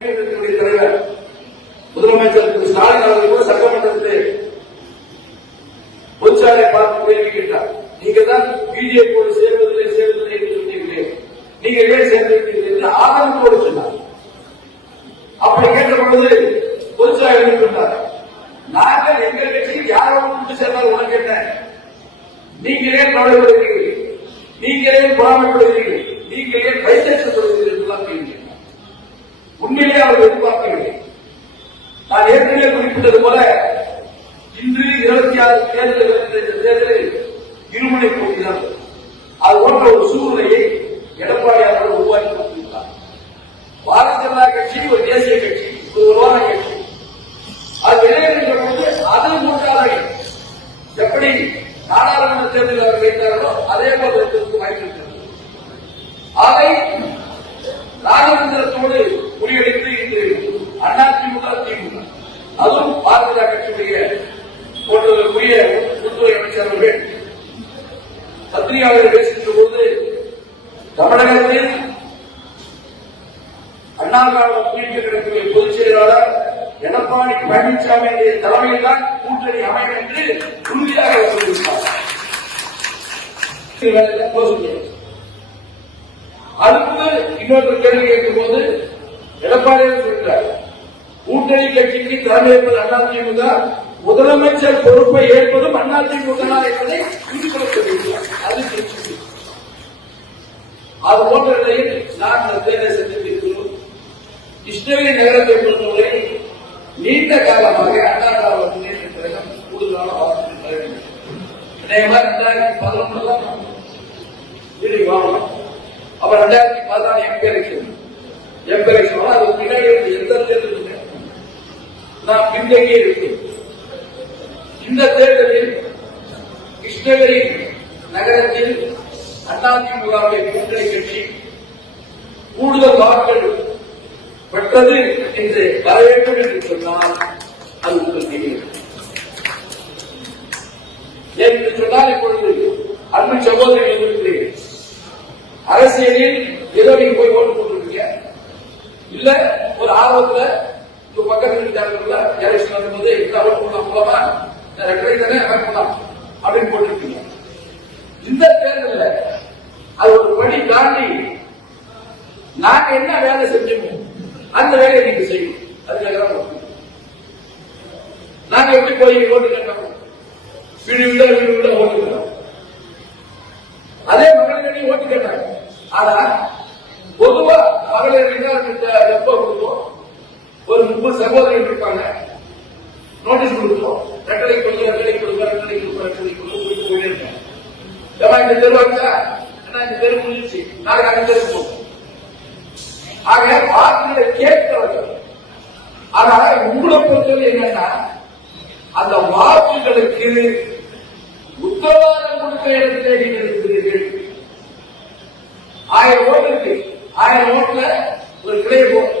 தலைவர் முதலமைச்சர் திரு ஸ்டாலின் அவர்கள் கூட பொதுச்சாலை பார்த்து கேள்வி கேட்டார் நீங்க தான் பிஜேபியோடு சேர்வதில்லை சேர்வதில்லை என்று சொன்னீங்களே நீங்க ஏன் சேர்ந்திருக்கீர்கள் என்று ஆதரவோடு சொன்னார். அப்படி கேட்ட பொழுது பொதுச்சாலை சொன்னார்? நாங்கள் எங்கள் கட்சியில் யாரோடு கூட்டு சேர்ந்தால் உனக்கு என்ன நீங்களே கவலைப்படுகிறீர்கள் நீங்களே பொறாமைப்படுகிறீர்கள்? நீங்களே கைத்தறிப்படுகிறீர்கள் என்றெல்லாம் கேள்வி உண்மையிலே அவர் எதிர்பார்க்கவில்லை நான் ஏற்கனவே குறிப்பிட்டது போல இன்று இருபத்தி ஆறு தேர்தல் வருகின்ற தேர்தலில் இருமுனை போட்டிதான். அது போன்ற ஒரு சூழ்நிலையை எடப்பாடி அவர்கள் உருவாக்கி கொடுத்திருக்கிறார். பாரதிய ஜனதா கட்சி ஒரு தேசிய கட்சி ஒரு உருவான கட்சி. அது வெளியேறுகின்ற பொழுது அது மூன்றாக எப்படி நாடாளுமன்ற தேர்தலில் அவர் வைத்தார்களோ அதே போல வாய்ப்பு இருக்கிறது. அதை ராஜதந்திரத்தோடு முறியடித்து இன்று அதிமுக திமுக அதுவும் பாரதிய கட்சியுடைய போன்றதற்குரிய உள்துறை அமைச்சர் அவர்கள் பத்திரிகையாளர்கள் பேசுகின்ற போது தமிழகத்தில் அண்ணா கால குறிப்பிட்ட பொதுச் செயலாளர் எடப்பாடி பழனிசாமி தலைமையில் தான் கூட்டணி அமையும் என்று உறுதியாக சொல்லியிருப்பார் அடுத்து இன்னொரு கேள்வி கேட்கும் போது எடப்பாடியார் சொல்கிறார் கூட்டணி கட்சிக்கு தலைமையேற்பது அதிமுக முதலமைச்சர் பொறுப்பை ஏற்பதும் அதிமுக தான் என்பதை அது அது போன்ற நிலையில் நான் தேர்தலை சந்தித்திருக்கிறோம் கிருஷ்ணகிரி நகரத்தை பொறுத்தவரை நீண்ட காலமாக அண்ணா முன்னேற்ற கழகம் கூடுதலான ரெண்டாயிரத்தி பதினொன்று தான் வீடு ரெண்டாயிரத்தி பதினாலு எம்பி எலெக்ஷன். எம்பி எலெக்ஷன் அதுக்கு பின்னாடி எந்த தேர்தலுமே நான் பின்தங்கி இருக்கேன். இந்த தேர்தலில் கிருஷ்ணகிரி நகரத்தில் அதிமுகவுடைய கூட்டணி கட்சி கூடுதல் வாக்கள் பெற்றது என்று வர வேண்டும் என்று சொன்னால் அது உங்களுக்கு தெரியும் என்று சொன்னால் இப்பொழுது அன்பு சகோதரி இருக்கிறேன் அரசியலில் ஏதோ நீங்க போய் ஓட்டு போட்டுருக்கீங்க. இல்ல ஒரு ஆர்வத்துல உங்க பக்கத்தில் இருக்காங்கல்ல எலெக்ஷன் வரும்போது இந்த மூலமா ரெண்டு மூலமா தானே பண்ணலாம் அப்படின்னு போட்டிருக்கீங்க. இந்த தேர்தலில் அது ஒரு படி தாண்டி நாங்க என்ன வேலை செஞ்சோமோ அந்த வேலையை நீங்க செய்யணும். அதுக்காக நாங்க எப்படி போய் ஓட்டு கேட்டோம் வீடு வீட வீடு ஓட்டு கேட்டோம் அதே மகளிரணி ஓட்டு கேட்டாங்க ஆனா பொதுவா மகளிர் எப்ப கொடுத்தோம்? ஒரு முப்பது சகோதரிகள் இருப்பாங்க. நோட்டீஸ் கொடுத்தோம். கட்டளை கொடுங்க கட்டளை கொடுங்க கட்டளை கொடுங்க கட்டளை கொடுங்க போயிட்டு போயிட்டே இருக்காங்க ஏம்மா இந்த தெரு வச்சா என்ன இந்த தெரு முடிஞ்சிச்சு நாளைக்கு அந்த தெருக்கு போகும் ஆக வாக்குகளை கேட்கிறவர்கள் ஆனா உங்களை பொறுத்தவரை என்னன்னா அந்த வாக்குகளுக்கு உத்தரவாதம் கொடுத்த இடத்திலே நீங்கள் இருக்கிறீர்கள். ஆயிரம் ஓட்டு இருக்கு. ஆயிரம் ஓட்டுல ஒரு கிளை போட்டு